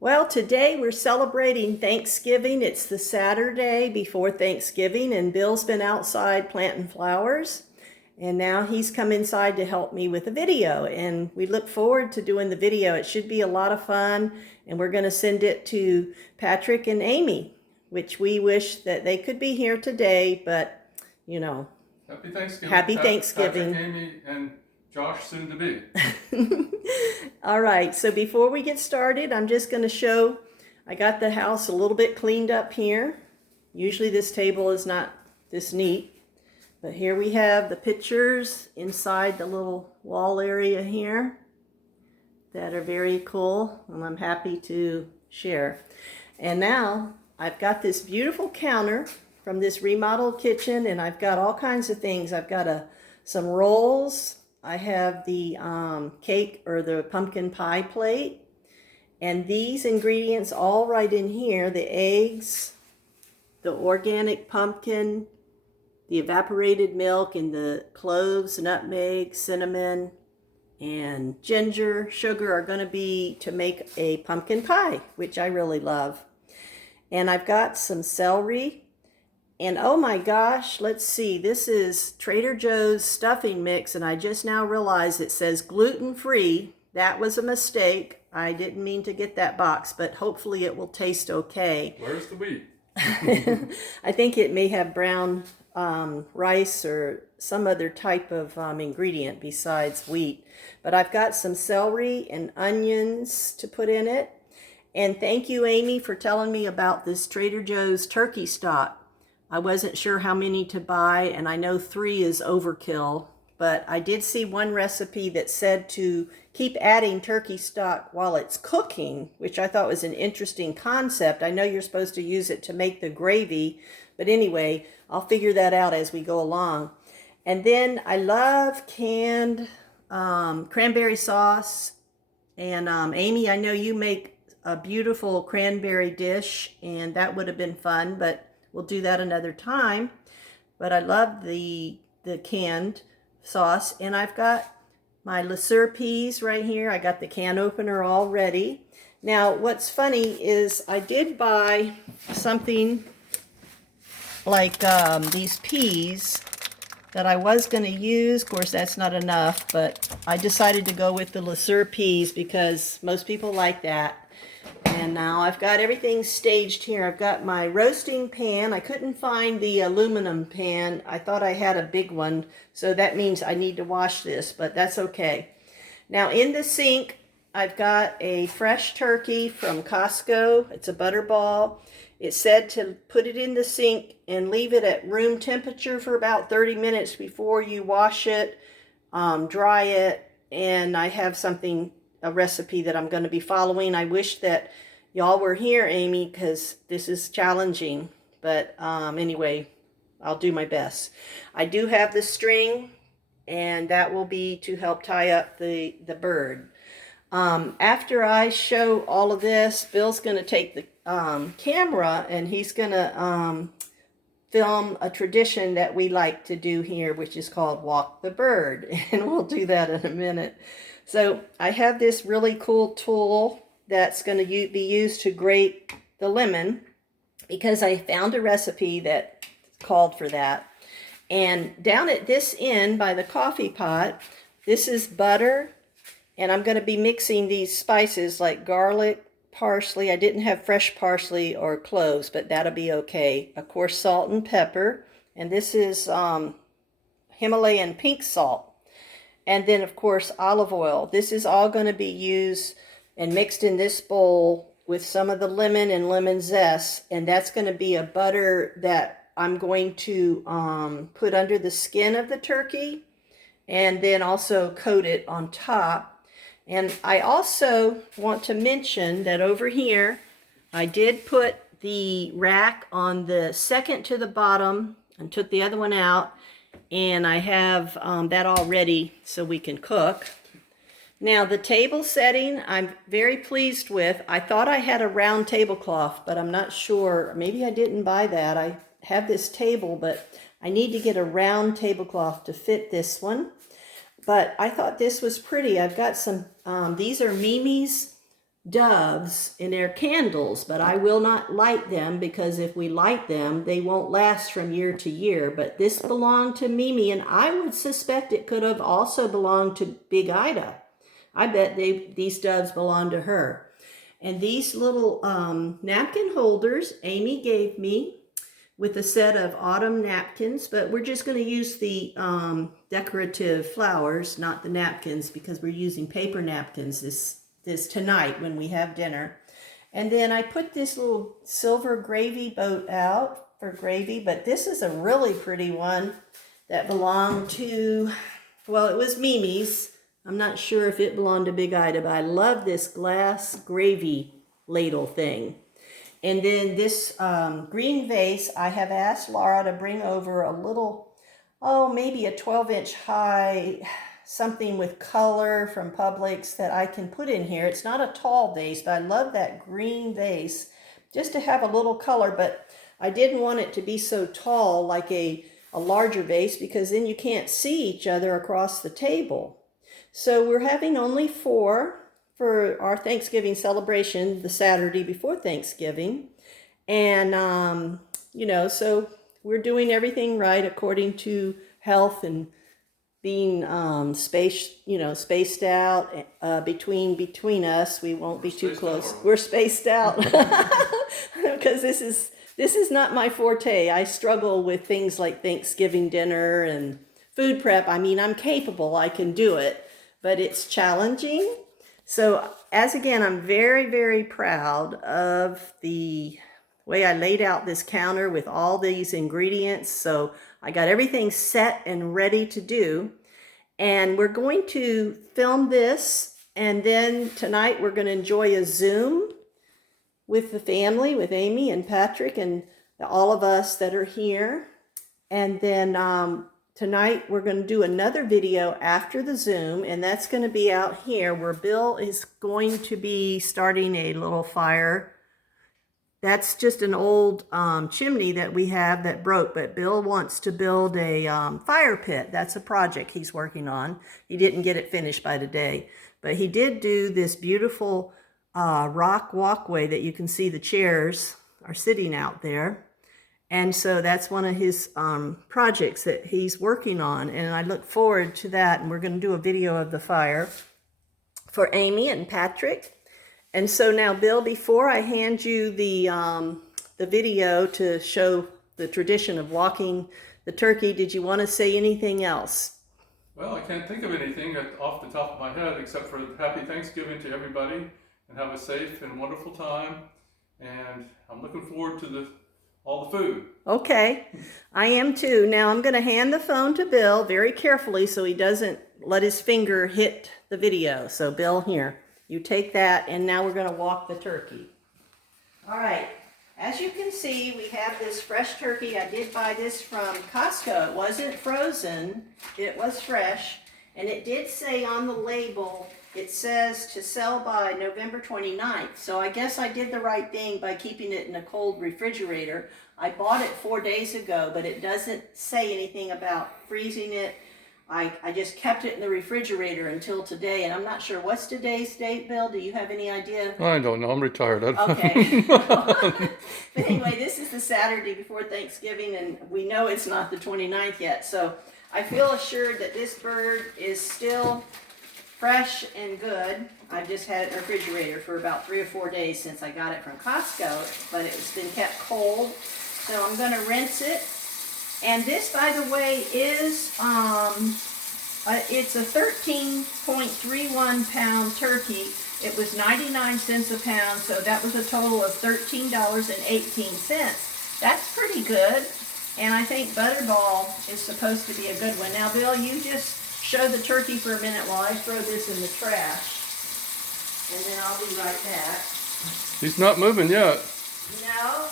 Well, today we're celebrating Thanksgiving. It's the Saturday before Thanksgiving, and Bill's been outside planting flowers. And now he's come inside to help me with a video. And we look forward to doing the video. It should be a lot of fun. And we're going to send it to Patrick and Amy, which we wish that they could be here today. But, you know, Happy Thanksgiving. happy Thanksgiving. Patrick, Amy, and Josh, soon to be. All right, so before we get started, I'm just going to show, I got the house a little bit cleaned up here. Usually this table is not this neat, but here we have the pictures inside the little wall area here that are very cool, and I'm happy to share. And now I've got this beautiful counter from this remodeled kitchen, and I've got all kinds of things. I've got some rolls. I have the cake or the pumpkin pie plate, and these ingredients all right in here: the eggs, the organic pumpkin, the evaporated milk, and the cloves, nutmeg, cinnamon, and ginger, sugar are going to be to make a pumpkin pie, which I really love. And I've got some celery. And oh my gosh, let's see, this is Trader Joe's stuffing mix, and I just now realized it says gluten-free. That was a mistake. I didn't mean to get that box, but hopefully it will taste okay. Where's the wheat? I think it may have brown rice or some other type of ingredient besides wheat. But I've got some celery and onions to put in it. And thank you, Amy, for telling me about this Trader Joe's turkey stock. I wasn't sure how many to buy, and I know 3 is overkill, but I did see one recipe that said to keep adding turkey stock while it's cooking, which I thought was an interesting concept. I know you're supposed to use it to make the gravy, but anyway, I'll figure that out as we go along. And then I love canned cranberry sauce, and Amy, I know you make a beautiful cranberry dish, and that would have been fun, but we'll do that another time. But I love the canned sauce. And I've got my Le Sueur peas right here. I got the can opener all ready. Now, what's funny is I did buy something like these peas that I was going to use. Of course, that's not enough, but I decided to go with the Le Sueur peas because most people like that. And now I've got everything staged here. I've got my roasting pan. I couldn't find the aluminum pan. I thought I had a big one, so that means I need to wash this, but that's okay. Now in the sink, I've got a fresh turkey from Costco. It's a butterball. It said to put it in the sink and leave it at room temperature for about 30 minutes before you wash it, dry it, and I have a recipe that I'm going to be following. I wish that y'all were here, Amy, because this is challenging. But anyway, I'll do my best. I do have the string, and that will be to help tie up the bird. After I show all of this, Bill's going to take the camera, and he's going to film a tradition that we like to do here, which is called Walk the Bird. And we'll do that in a minute. So I have this really cool tool that's going to be used to grate the lemon because I found a recipe that called for that. And down at this end by the coffee pot, this is butter, and I'm going to be mixing these spices like garlic, parsley. I didn't have fresh parsley or cloves, but that'll be okay. Of course, salt and pepper, and this is Himalayan pink salt. And then, of course, olive oil. This is all going to be used and mixed in this bowl with some of the lemon and lemon zest. And that's going to be a butter that I'm going to put under the skin of the turkey and then also coat it on top. And I also want to mention that over here, I did put the rack on the second to the bottom and took the other one out. And I have that all ready so we can cook. Now the table setting I'm very pleased with. I thought I had a round tablecloth, but I'm not sure. Maybe I didn't buy that. I have this table, but I need to get a round tablecloth to fit this one. But I thought this was pretty. I've got some, these are Mimi's doves and they're candles, but I will not light them because if we light them, they won't last from year to year. But this belonged to Mimi, and I would suspect it could have also belonged to Big Ida. I bet these doves belong to her. And these little napkin holders Amy gave me with a set of autumn napkins, but we're just going to use the decorative flowers, not the napkins, because we're using paper napkins this tonight when we have dinner. And then I put this little silver gravy boat out for gravy, but this is a really pretty one that belonged to, well, it was Mimi's. I'm not sure if it belonged to Big Ida, but I love this glass gravy ladle thing. And then this green vase, I have asked Laura to bring over a little, maybe a 12-inch high, something with color from Publix that I can put in here. It's not a tall vase, but I love that green vase just to have a little color, but I didn't want it to be so tall like a larger vase because then you can't see each other across the table. So we're having only 4 for our Thanksgiving celebration the Saturday before Thanksgiving. And, so we're doing everything right according to health and being spaced out between us. We won't be too close. We're spaced out because this is not my forte. I struggle with things like Thanksgiving dinner and food prep. I mean, I'm capable. I can do it, but it's challenging. So I'm very, very proud of the way I laid out this counter with all these ingredients. So I got everything set and ready to do. And we're going to film this. And then tonight we're going to enjoy a Zoom with the family, with Amy and Patrick and all of us that are here. And then tonight we're going to do another video after the Zoom, and that's going to be out here where Bill is going to be starting a little fire. That's just an old chimney that we have that broke, but Bill wants to build a fire pit. That's a project he's working on. He didn't get it finished by today, but he did do this beautiful rock walkway that you can see the chairs are sitting out there. And so that's one of his projects that he's working on. And I look forward to that. And we're going to do a video of the fire for Amy and Patrick. And so now, Bill, before I hand you the video to show the tradition of walking the turkey, did you want to say anything else? Well, I can't think of anything off the top of my head except for happy Thanksgiving to everybody and have a safe and wonderful time. And I'm looking forward to all the food. Okay, I am too. Now I'm going to hand the phone to Bill very carefully so he doesn't let his finger hit the video. So Bill, here, you take that, and now we're going to walk the turkey. All right, as you can see, we have this fresh turkey. I did buy this from Costco. It wasn't frozen, it was fresh, and it did say on the label, it says to sell by November 29th. So I guess I did the right thing by keeping it in a cold refrigerator. I bought it 4 days ago, but it doesn't say anything about freezing it. I just kept it in the refrigerator until today, and I'm not sure. What's today's date, Bill? Do you have any idea? I don't know. I'm retired. Okay. But anyway, this is the Saturday before Thanksgiving, and we know it's not the 29th yet. So I feel assured that this bird is still fresh and good. I've just had it in the refrigerator for about 3 or 4 days since I got it from Costco, but it's been kept cold. So I'm going to rinse it. And this, by the way, is, it's a 13.31 pound turkey. It was 99 cents a pound, so that was a total of $13.18. That's pretty good. And I think Butterball is supposed to be a good one. Now, Bill, you just show the turkey for a minute while I throw this in the trash. And then I'll be right back. He's not moving yet. No.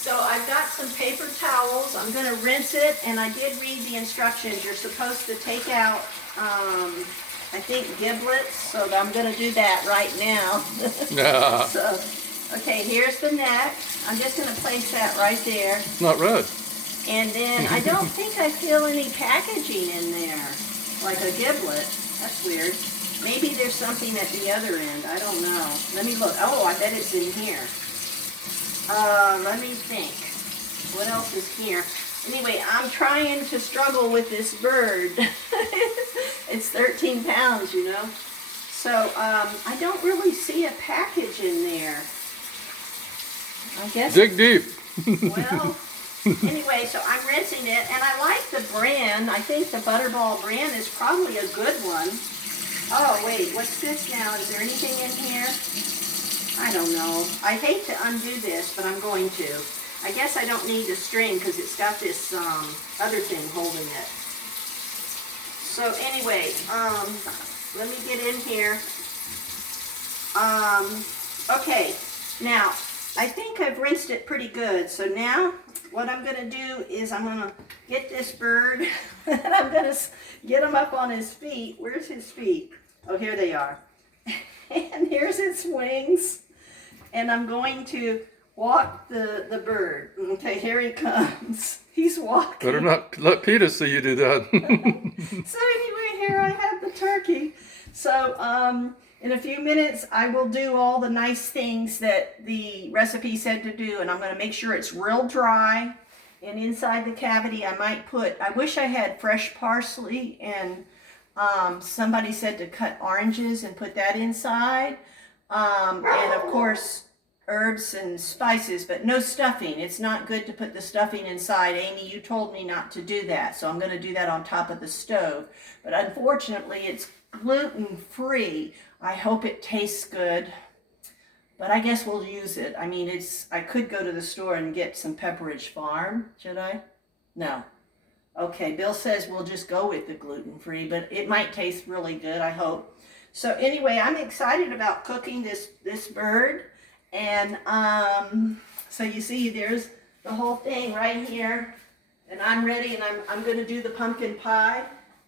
So I've got some paper towels. I'm going to rinse it, and I did read the instructions. You're supposed to take out, I think, giblets, so I'm going to do that right now. Yeah. So, okay, here's the neck. I'm just going to place that right there. It's not red. And then I don't think I feel any packaging in there, like a giblet. That's weird. Maybe there's something at the other end. I don't know. Let me look. Oh, I bet it's in here. Let me think. What else is here? Anyway, I'm trying to struggle with this bird. It's 13 pounds, you know. So, I don't really see a package in there. I guess. Dig deep. Well, anyway, so I'm rinsing it, and I like the brand. I think the Butterball brand is probably a good one. Oh, wait, what's this now? Is there anything in here? I don't know. I hate to undo this, but I'm going to. I guess I don't need the string because it's got this other thing holding it. So anyway, let me get in here. Okay, now I think I've rinsed it pretty good. So now what I'm going to do is I'm going to get this bird and I'm going to get him up on his feet. Where's his feet? Oh, here they are. And here's its wings. And I'm going to walk the bird. Okay, here he comes. He's walking. Better not let Peter see you do that. So anyway, here I have the turkey. So in a few minutes, I will do all the nice things that the recipe said to do, and I'm going to make sure it's real dry. And inside the cavity, I might put, I wish I had fresh parsley, and somebody said to cut oranges and put that inside. And of course, herbs and spices, but no stuffing. It's not good to put the stuffing inside. Amy, you told me not to do that, so I'm going to do that on top of the stove. But unfortunately, it's gluten-free. I hope it tastes good, but I guess we'll use it. I mean, I could go to the store and get some Pepperidge Farm. Should I? No. Okay, Bill says we'll just go with the gluten-free, but it might taste really good, I hope. So anyway, I'm excited about cooking this bird. And so you see, there's the whole thing right here. And I'm ready, and I'm going to do the pumpkin pie.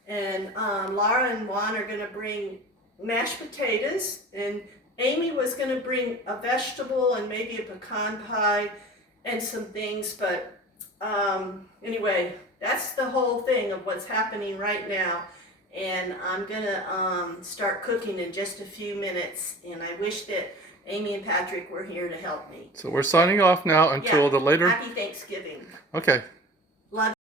And Laura and Juan are going to bring mashed potatoes. And Amy was going to bring a vegetable and maybe a pecan pie and some things. But anyway, that's the whole thing of what's happening right now. And I'm going to start cooking in just a few minutes. And I wish that Amy and Patrick were here to help me. So we're signing off now until the later. Happy Thanksgiving. Okay.